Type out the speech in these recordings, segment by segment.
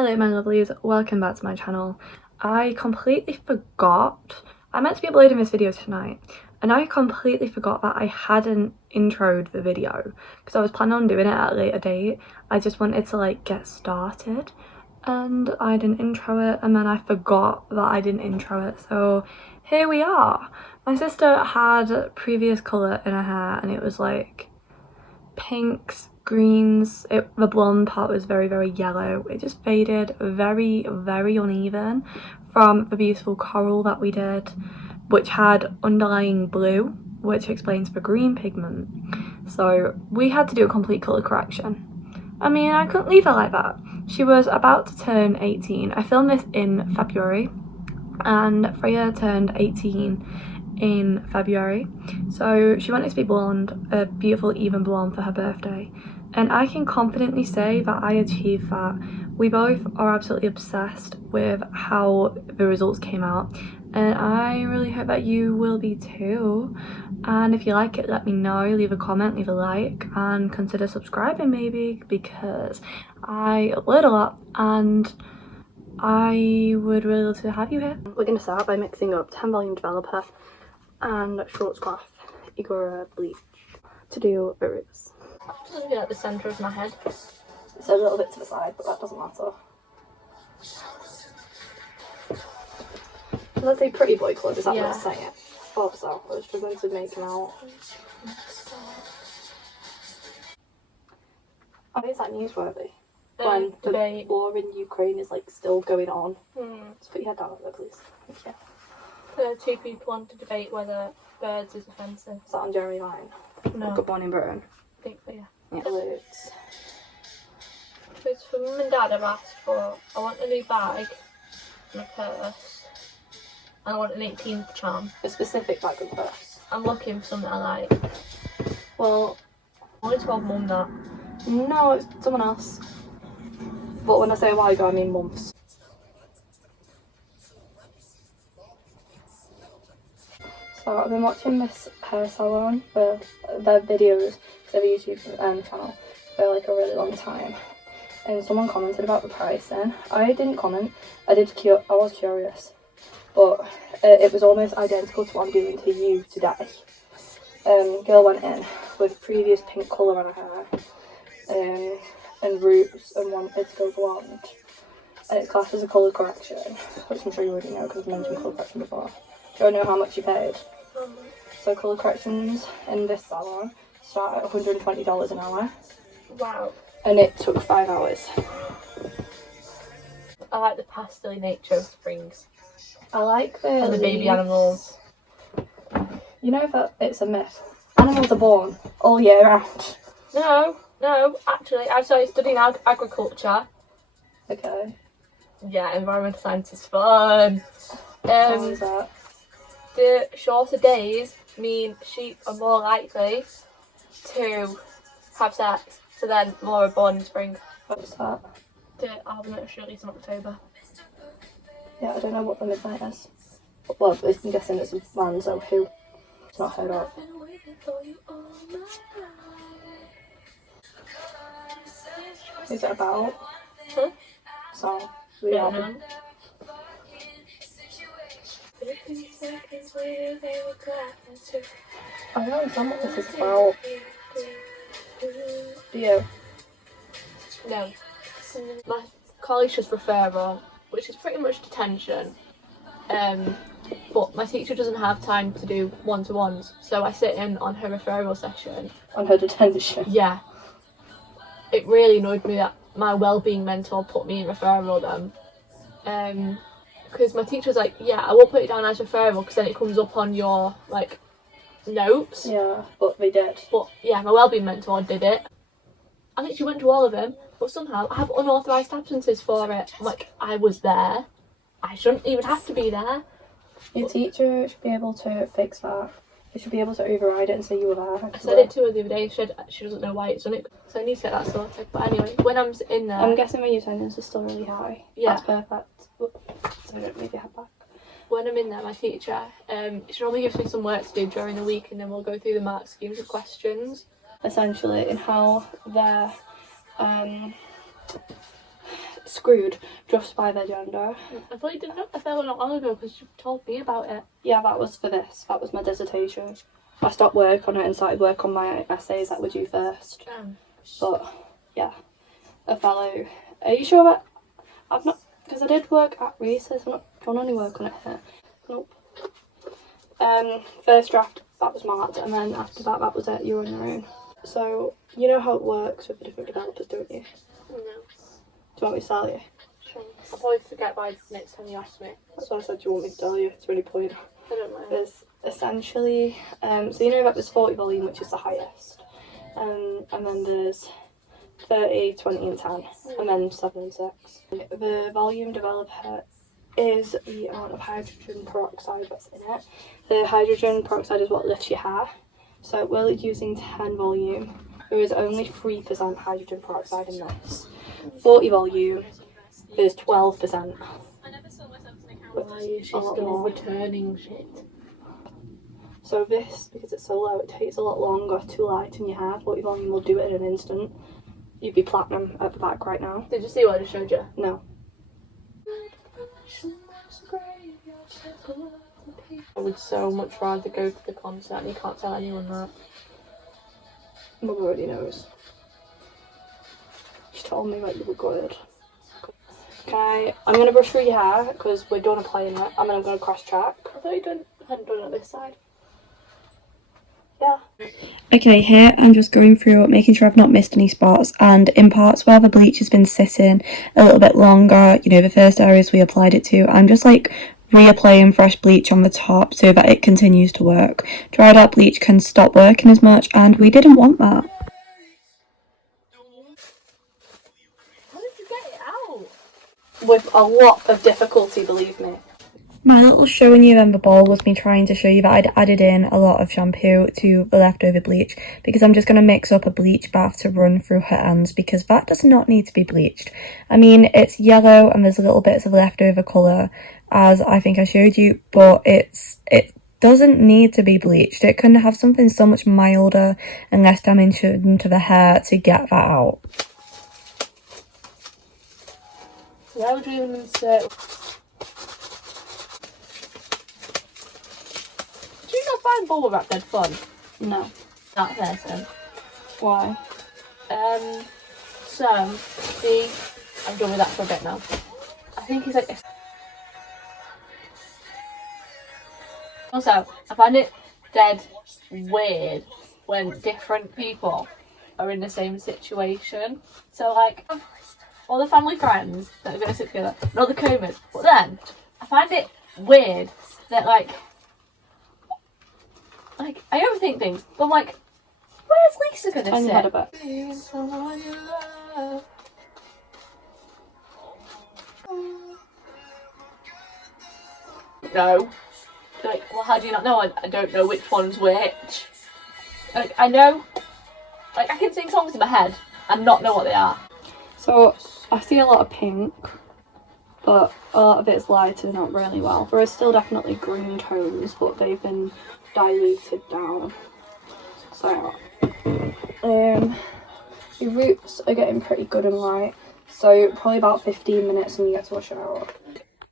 Hello my lovelies, welcome back to my channel. I completely forgot, I meant to be uploading this video tonight and I completely forgot that I hadn't introed the video because I was planning on doing it at a later date. I just wanted to like get started and I didn't intro it, and then I forgot that I didn't intro it, so here we are. My sister had previous colour in her hair and it was like pinks, greens. The blonde part was very yellow. It just faded very uneven from the beautiful coral that we did, which had underlying blue, which explains the green pigment. So we had to do a complete colour correction. I mean, I couldn't leave her like that. She was about to turn 18. I filmed this in February and Freya turned 18 in February, so she wanted to be blonde, a beautiful even blonde for her birthday, and I can confidently say that I achieved that. We both are absolutely obsessed with how the results came out and I really hope that you will be too. And if you like it, let me know, leave a comment, leave a like, and consider subscribing maybe, because I upload a lot and I would really love to have you here. We're going to start by mixing up 10 volume developer and Schwarzkopf Igora bleach to do the roots. Just looking at the centre of my head. It's a little bit to the side, but that doesn't matter. Let's say pretty boy colours, is that what it's saying? Thought so. I was struggling to make them out. I think it's like newsworthy. When the war in Ukraine is like still going on. Just put your head down over there, please. Thank you. Two people want to debate whether birds is offensive. Is that on Jeremy Vine? No. Good Morning Britain. I think so, yeah. Yeah. Salutes. Because for mum and dad I've asked for, I want a new bag and a purse, and I want an 18th charm. A specific bag and purse. I'm looking for something I like. Well, I only told mum that. No, it's someone else. But when I say a while ago, I mean months. So I've been watching this hair salon for their videos, their YouTube channel, for like a really long time. And someone commented about the pricing. I didn't comment. I was curious, but it was almost identical to what I'm doing to you today. Girl went in with previous pink colour on her hair, and roots, and wanted to go blonde. And it's classed as a colour correction, which I'm sure you already know because I've mentioned colour correction before. Do you know how much you paid? So colour corrections in this salon start at $120 an hour. Wow. And it took 5 hours. I like the pastel nature of springs. I like And the baby animals. You know that it's a myth. Animals are born all year round. No, actually, I started studying agriculture. Okay. Yeah, environmental science is fun. How is that? The shorter days mean sheep are more likely to have sex, so then more are born in spring. What's that? The album that was released in October. Yeah, I don't know what the midnight is. Well, I'm guessing it's a man, so who? It's not heard of. Is it about? Huh? So, I don't know. I don't understand what this is about. Do you? No. My college just referral, which is pretty much detention. But my teacher doesn't have time to do one-to-ones, so I sit in on her referral session. On her detention? Yeah. It really annoyed me that my wellbeing mentor put me in referral then. Because my teacher was like, yeah, I won't put it down as referral because then it comes up on your, like, notes. Yeah, but they did. But, yeah, my wellbeing mentor did it. I think she went to all of them, but somehow I have unauthorised absences for it. I'm like, I was there. I shouldn't even have to be there. Your teacher should be able to fix that. They should be able to override it and say you were there. I said it to her the other day, she doesn't know why it's done it, so I need to get that sorted. But anyway, when I'm in there... I'm guessing my attendance is still really high. Yeah. That's perfect. So I don't move your head back. When I'm in there, my teacher, she normally gives me some work to do during the week, and then we'll go through the mark schemes of questions. Essentially, in how their screwed just by their gender. I thought you didn't know the film not long ago because you told me about it. Yeah, that was for this. That was my dissertation. I stopped work on it and started work on my essays that were due first. But yeah, a fellow. Are you sure that I've not? Because I did work at Reese's. I'm not done any work on it here. Nope. First draft, that was marked, and then after that, that was it. You were on your own. So you know how it works with the different developers, don't you? No. Do you want me to tell you? Sure. I'll probably forget by next time you ask me. That's why I said, do you want me to tell you? It's really point. I don't know. There's essentially, so you know that there's 40 volume, which is the highest, and then there's 30, 20 and 10, and then 7 and 6. The volume developer is the amount of hydrogen peroxide that's in it. The hydrogen peroxide is what lifts your hair. So we're using 10 volume. There is only 3% hydrogen peroxide in this. 40 volume, there's 12%. Why is she still returning shit? So this, because it's so low, it takes a lot longer to lighten your hair. 40 volume will do it in an instant. You'd be platinum at the back right now. Did you see what I just showed you? No. I would so much rather go to the concert, and you can't tell anyone that. Mum already knows. She told me that you were good. I'm going to brush through your hair because we're done applying it, and then I'm going to cross check. I thought you hadn't done it this side. Yeah. Okay, here I'm just going through making sure I've not missed any spots, and in parts where the bleach has been sitting a little bit longer, you know, the first areas we applied it to, I'm just like reapplying fresh bleach on the top so that it continues to work. Dried out bleach can stop working as much, and we didn't want that. How did you get it out? With a lot of difficulty, believe me. My little showing you then the bowl was me trying to show you that I'd added in a lot of shampoo to the leftover bleach, because I'm just going to mix up a bleach bath to run through her ends, because that does not need to be bleached. I mean, it's yellow and there's little bits of leftover colour, as I think I showed you, but it doesn't need to be bleached. It can have something so much milder and less damaging to the hair to get that out. Why would you even insert... Do you not find bubble wrap dead fun? No. That person. Why? So, see, I'm done with that for a bit now. I think he's like... Also, I find it dead weird when different people are in the same situation. So, like, all the family friends that are going to sit together, and all the comas. But then, I find it weird that, like, I overthink things, but I'm like, where's Lisa going to sit? On your head a bit. No. Like, well, how do you not know? I don't know which one's which. Like, I know, like, I can sing songs in my head and not know what they are. So, I see a lot of pink, but a lot of it's lighted not really well. There are still definitely green tones, but they've been diluted down. So, the roots are getting pretty good and light. So, probably about 15 minutes and you get to a shower.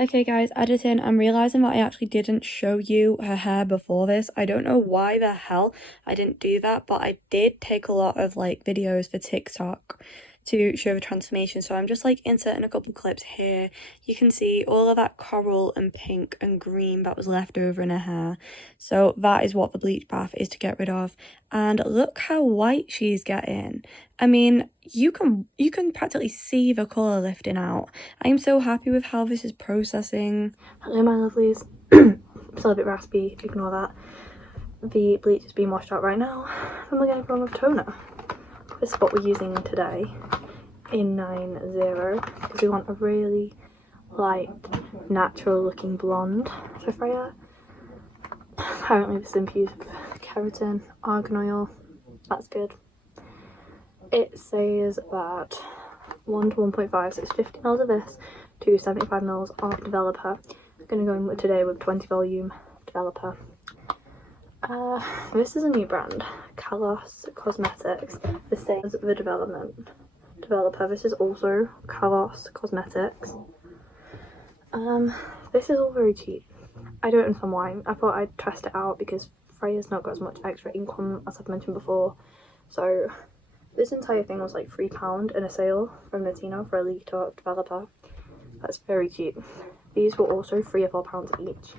Okay guys, editing, I'm realising that I actually didn't show you her hair before this. I don't know why the hell I didn't do that, but I did take a lot of like videos for TikTok to show the transformation. So I'm just like inserting a couple of clips here. You can see all of that coral and pink and green that was left over in her hair. So that is what the bleach bath is to get rid of. And look how white she's getting. I mean, you can practically see the colour lifting out. I'm so happy with how this is processing. Hello my lovelies. Still a bit raspy, ignore that. The bleach is being washed out right now. And we're going to go with toner. This is what we're using today in 9-0 because we want a really light, natural looking blonde for Freya. Apparently this is infused with keratin, argan oil, that's good. It says that 1 to 1.5, so it's 50 ml of this to 75 ml of developer. I'm going to go in with today with 20 volume developer. This is a new brand, Kalos Cosmetics, the same as the developer. This is also Carlos Cosmetics. This is all very cheap. I don't understand why. I thought I'd test it out because Freya's not got as much extra income as I've mentioned before. So this entire thing was like £3 in a sale from Notino for a litre of developer. That's very cheap. These were also £3 or £4 each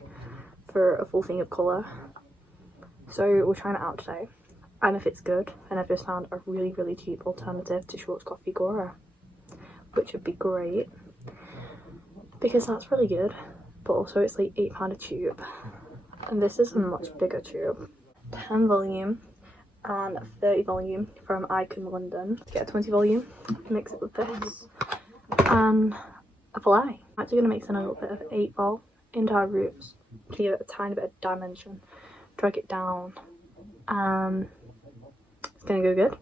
for a full thing of colour. So we're trying it out today. And if it's good, then I've just found a really, really cheap alternative to Schwarzkopf Figura, which would be great because that's really good. But also it's like £8 a tube. And this is a much bigger tube. 10 volume and 30 volume from Icon London. To get a 20 volume, mix it with this and a fillet. I'm actually going to mix in a little bit of 8 vol into our roots to give it a tiny bit of dimension. Drag it down. It's going to go good.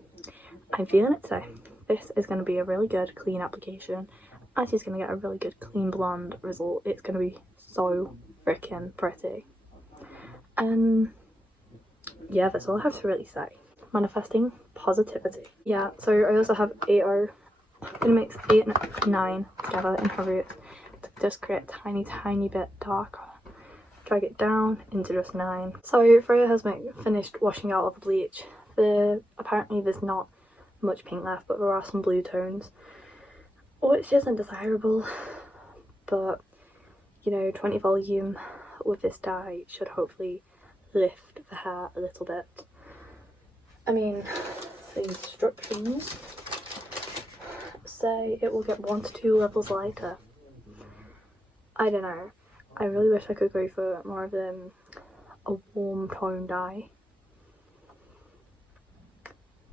I'm feeling it today. This is going to be a really good clean application. Actually, going to get a really good clean blonde result. It's going to be so freaking pretty. Yeah, that's all I have to really say. Manifesting positivity. Yeah, so I also have 8O. I'm gonna mix 8 and 9 together in her roots to just create a tiny bit darker. Drag it down into just 9. So Freya has finished washing out all the bleach. Apparently there's not much pink left, but there are some blue tones, which isn't desirable. But you know, 20 volume with this dye should hopefully lift the hair a little bit. I mean, the instructions say it will get 1 to 2 levels lighter. I don't know. I really wish I could go for more of a warm tone dye.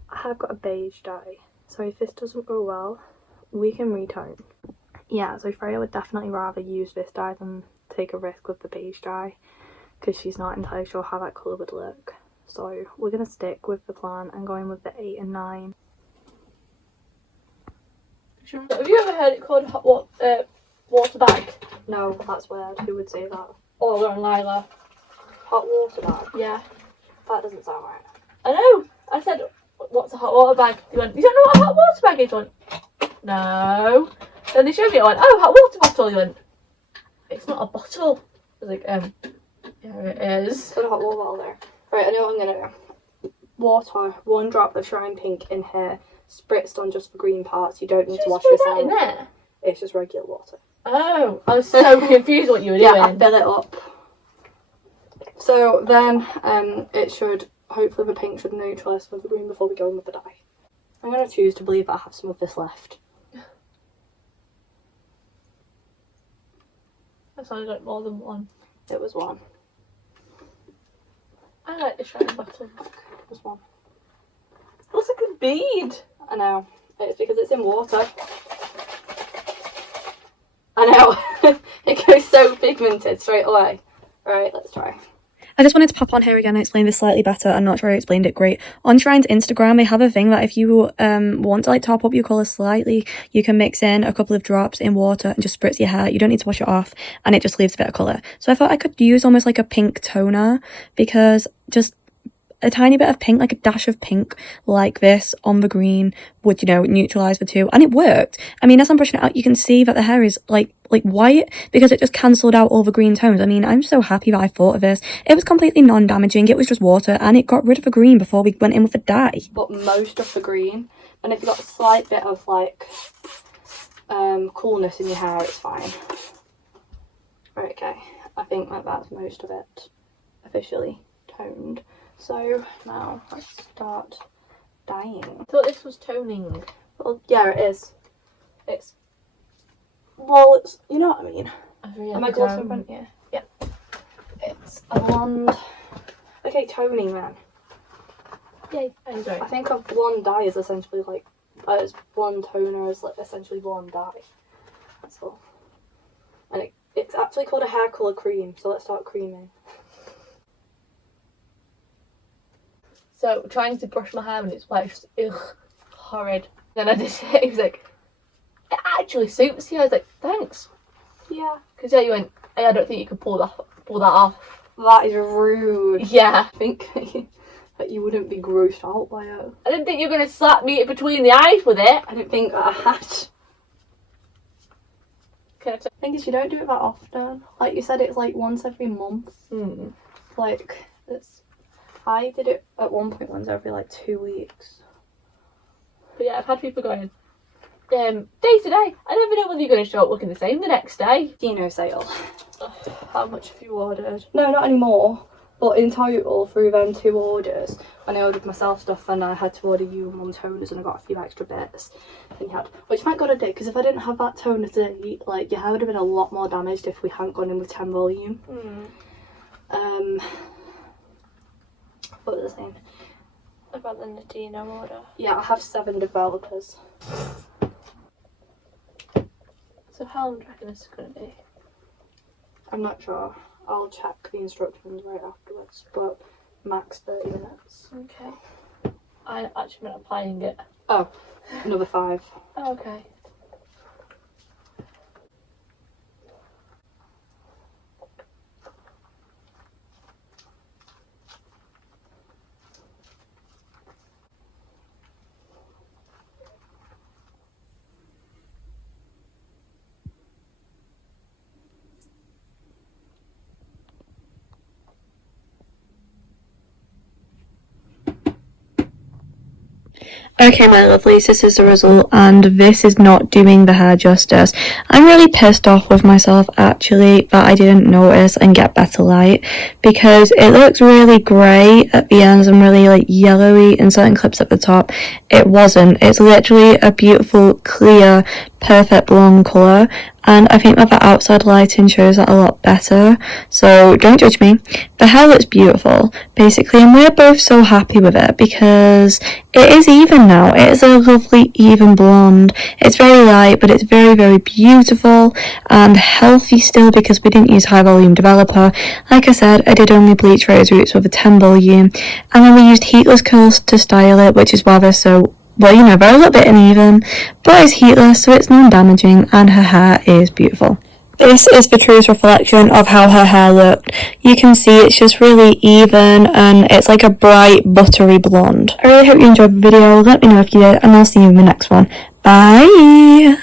I have got a beige dye, so if this doesn't go well, we can retone. Yeah, so Freya would definitely rather use this dye than take a risk with the beige dye, because she's not entirely sure how that colour would look. So we're going to stick with the plan and going with the 8 and 9. Have you ever heard it called water bag? No, that's weird. Who would say that? Oh, we're on Lila. Hot water bag? Yeah. That doesn't sound right. I know. I said, what's a hot water bag? You went, you don't know what a hot water bag is? I went, no. Then they showed me, I went, oh, hot water bottle. You went, it's not a bottle. I was like, yeah, it is. Put a hot water bottle there. Right, I know what I'm going to do. Water, 1 drop of Shine Pink in here, spritzed on just the green parts. You don't need to wash this out. In there? It's just regular water. Oh, I was so confused what you were doing. Yeah, I fill it up. So then it should, hopefully the pink should neutralise some of the green before we go in with the dye. I'm going to choose to believe that I have some of this left. That sounded like more than 1. It was 1. I like the shiny bottle. It was 1. It looks like a bead. I know. It's because it's in water. I know. It goes so pigmented straight away. Right, let's try. I just wanted to pop on here again and explain this slightly better. I'm not sure I explained it great. On Shrine's Instagram, they have a thing that if you want to like top up your colour slightly, you can mix in a couple of drops in water and just spritz your hair. You don't need to wash it off and it just leaves a bit of colour. So I thought I could use almost like a pink toner, because just a tiny bit of pink, like a dash of pink like this on the green would, you know, neutralise the two. And it worked. I mean, as I'm brushing it out, you can see that the hair is like white because it just cancelled out all the green tones. I mean, I'm so happy that I thought of this. It was completely non-damaging. It was just water and it got rid of the green before we went in with the dye. But most of the green. And if you've got a slight bit of like coolness in your hair, it's fine. Right, okay. I think that that's most of it officially toned. So now let's start dyeing. I thought this was toning. Well, yeah, it is. It's, well, it's, you know what I mean. Am I close in front? Yeah. Yeah. It's a blonde. Okay, toning then. Yay, I enjoy it. I think a blonde dye is essentially like, as blonde toner is like essentially blonde dye. That's all. And it's actually called a hair colour cream, so let's start creaming. So trying to brush my hair and it's like just horrid. Then I did it. He was like, "It actually suits you." I was like, "Thanks." Yeah. Because yeah, you went, "I don't think you could pull that off." That is rude. Yeah. I that you wouldn't be grossed out by it. I didn't think you were going to slap me between the eyes with it. I didn't think that I had. Can I The thing is, you don't do it that often. Like you said, it's like once every month. Like, I did it at one point once every like 2 weeks. But yeah, I've had people going, day to day, I never know whether you're going to show up looking the same the next day. Dino sale. How much have you ordered? No, not anymore. But in total, through them 2 orders, when I ordered myself stuff and I had to order you one toners and I got a few extra bits than you had. Which thank God I did, because if I didn't have that toner today, like, your hair would have been a lot more damaged if we hadn't gone in with 10 volume. What was I saying? About the Nadino order. Yeah, I have 7 developers. So how long do you reckon this is going to be? I'm not sure. I'll check the instructions right afterwards, but max 30 minutes. Okay. I actually meant applying it. Oh, another 5. Oh, okay. Okay, my lovelies, this is the result, and this is not doing the hair justice. I'm really pissed off with myself, actually, that I didn't notice and get better light, because it looks really grey at the ends and really, like, yellowy in certain clips at the top. It wasn't. It's literally a beautiful, clear, perfect blonde colour, and I think that the outside lighting shows that a lot better, so don't judge me. The hair looks beautiful, basically, and we're both so happy with it, because it is even now. It is a lovely, even blonde. It's very light, but it's very, very beautiful and healthy still, because we didn't use high volume developer. Like I said, I did only bleach Rose Roots with a 10 volume, and then we used heatless curls to style it, which is why they're so, well, you know, they're a little bit uneven, but it's heatless, so it's non-damaging, and her hair is beautiful. This is the truest reflection of how her hair looked. You can see it's just really even, and it's like a bright, buttery blonde. I really hope you enjoyed the video. Let me know if you did, and I'll see you in the next one. Bye!